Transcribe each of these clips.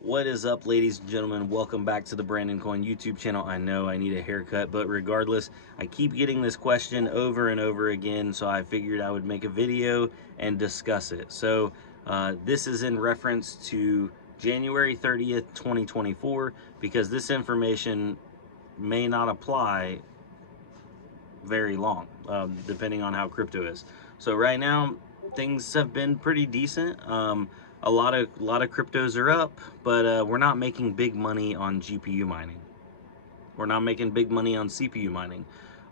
What is up, ladies and gentlemen? Welcome back to the Brandon Coin YouTube channel. I know I need a haircut, but regardless, I keep getting this question over and over again, so I figured I would make a video and discuss it. So this is in reference to January 30th, 2024, because this information may not apply very long, depending on how crypto is. So right now, things have been pretty decent. A lot of cryptos are up, but we're not making big money on GPU mining. We're not making big money on CPU mining.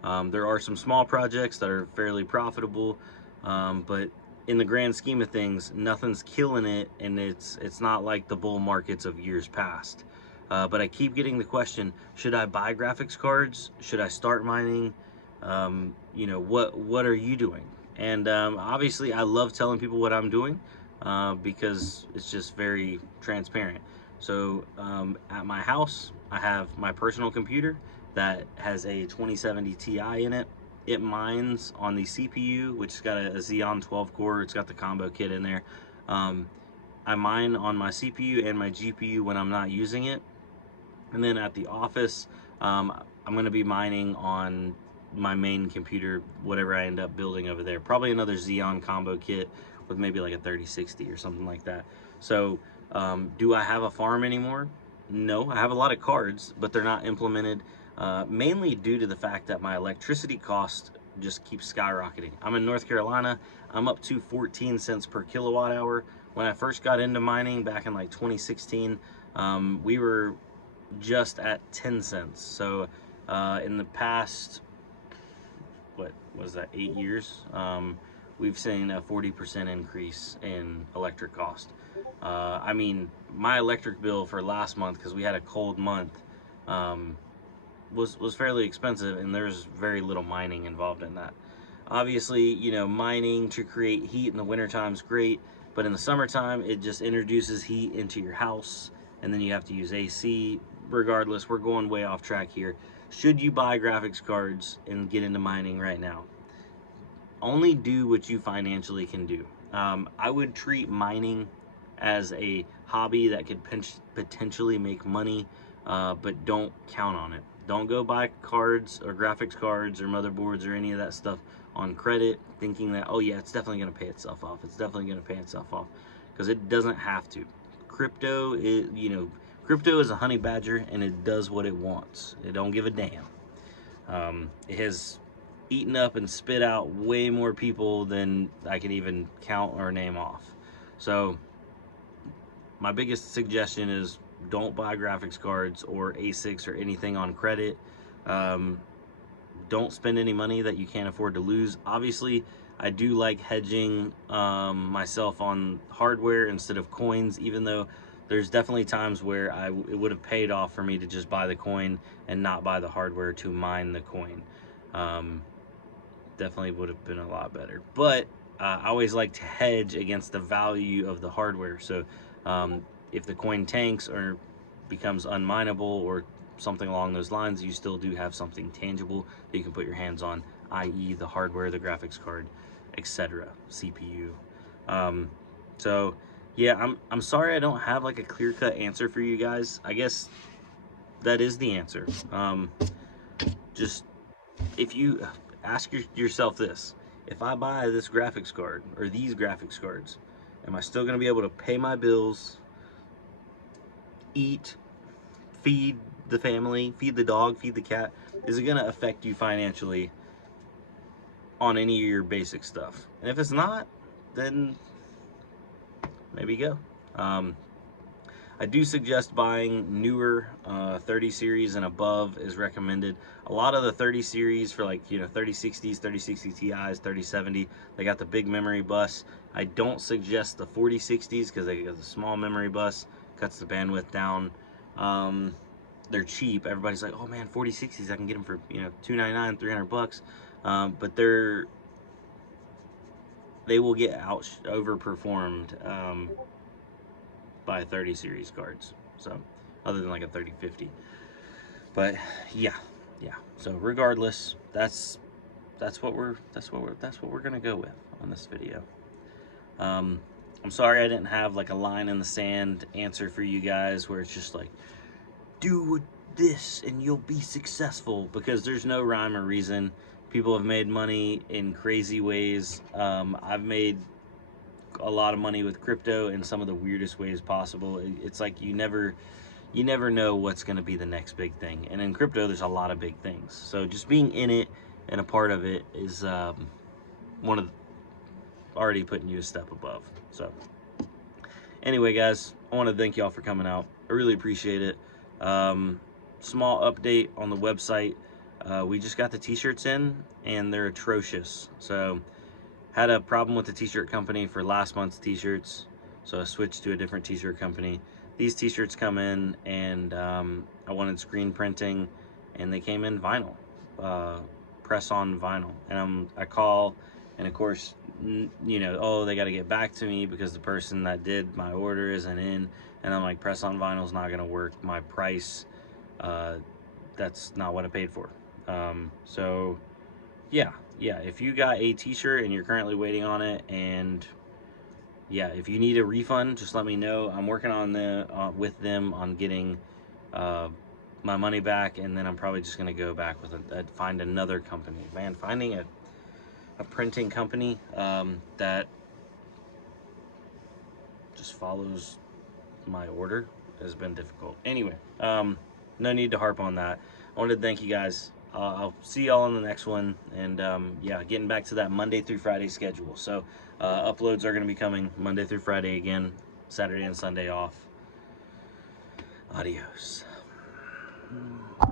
There are some small projects that are fairly profitable, but in the grand scheme of things, nothing's killing it, and it's not like the bull markets of years past. But I keep getting the question: should I buy graphics cards? Should I start mining? What are you doing? And obviously, I love telling people what I'm doing because it's just very transparent. So at my house, I have my personal computer that has a 2070 Ti in it. It mines on the CPU, which has got a Xeon 12 core. It's got the combo kit in there. Um, I mine on my CPU and my GPU when I'm not using it. And then at the office, I'm going to be mining on my main computer, whatever I end up building over there. Probably another Xeon combo kit with maybe like a 3060 or something like that. So, do I have a farm anymore? No, I have a lot of cards, but they're not implemented, mainly due to the fact that my electricity cost just keeps skyrocketing. I'm in North Carolina. I'm up to 14 cents per kilowatt hour. When I first got into mining back in like 2016, we were just at 10 cents. So in the past, what was that, 8 years, we've seen a 40% increase in electric cost. I mean, my electric bill for last month, because we had a cold month, um, was fairly expensive, and there's very little mining involved in that. Obviously, mining to create heat in the wintertime is great, but in the summertime, it just introduces heat into your house, and then you have to use AC. Regardless, we're going way off track here. Should you buy graphics cards and get into mining right now? Only do what you financially can do. I would treat mining as a hobby that could potentially make money, but don't count on it. Don't go buy cards or graphics cards or motherboards or any of that stuff on credit, thinking that, oh yeah, it's definitely going to pay itself off. It's definitely going to pay itself off, because it doesn't have to. Crypto is, crypto is a honey badger, and it does what it wants. It don't give a damn. It has eaten up and spit out way more people than I can even count or name off. So my biggest suggestion is don't buy graphics cards or ASICs or anything on credit. Um, don't spend any money that you can't afford to lose. Obviously, I do like hedging myself on hardware instead of coins, even though there's definitely times where it would have paid off for me to just buy the coin and not buy the hardware to mine the coin. Um, Definitely would have been a lot better. But I always like to hedge against the value of the hardware. So if the coin tanks or becomes unmineable or something along those lines, you still do have something tangible that you can put your hands on, i.e. the hardware, the graphics card, etc., CPU. Um, so yeah, I'm sorry I don't have like a clear-cut answer for you guys. I guess that is the answer. Just if you ask yourself this: if I buy this graphics card or these graphics cards, am I still going to be able to pay my bills, eat, feed the family, feed the dog, feed the cat? Is it going to affect you financially on any of your basic stuff? And if it's not, then maybe go. I do suggest buying newer 30 series and above is recommended. A lot of the 30 series for 3060s, 3060 Ti's, 3070, they got the big memory bus. I don't suggest the 4060s because they got the small memory bus, cuts the bandwidth down. They're cheap. Everybody's like, oh man, 4060s, I can get them for $299, $300. But they will get overperformed by 30 series cards. So other than like a 3050. But yeah. So regardless, that's what we're gonna go with on this video. I'm sorry I didn't have like a line in the sand answer for you guys where it's just like, do this and you'll be successful, because there's no rhyme or reason. People have made money in crazy ways. I've made a lot of money with crypto in some of the weirdest ways possible. It's like you never know what's going to be the next big thing. And in crypto, there's a lot of big things. So just being in it and a part of it is one of already putting you a step above. So anyway, guys, I want to thank y'all for coming out. I really appreciate it. Small update on the website. We just got the t-shirts in and they're atrocious. So had a problem with the t-shirt company for last month's t-shirts, so I switched to a different t-shirt company. These t-shirts come in and I wanted screen printing, and they came in vinyl, press on vinyl. And I call, and of course, you know, oh, they got to get back to me because the person that did my order isn't in. And I'm like, press on vinyl is not gonna work. My price, that's not what I paid for. So yeah, if you got a t-shirt and you're currently waiting on it, and yeah, if you need a refund, just let me know. I'm working on with them on getting my money back, and then I'm probably just gonna go back with find another company. Man, finding a printing company that just follows my order has been difficult. Anyway, no need to harp on that. I wanted to thank you guys. I'll see y'all on the next one. And yeah, getting back to that Monday through Friday schedule. So uploads are going to be coming Monday through Friday again, Saturday and Sunday off. Adios.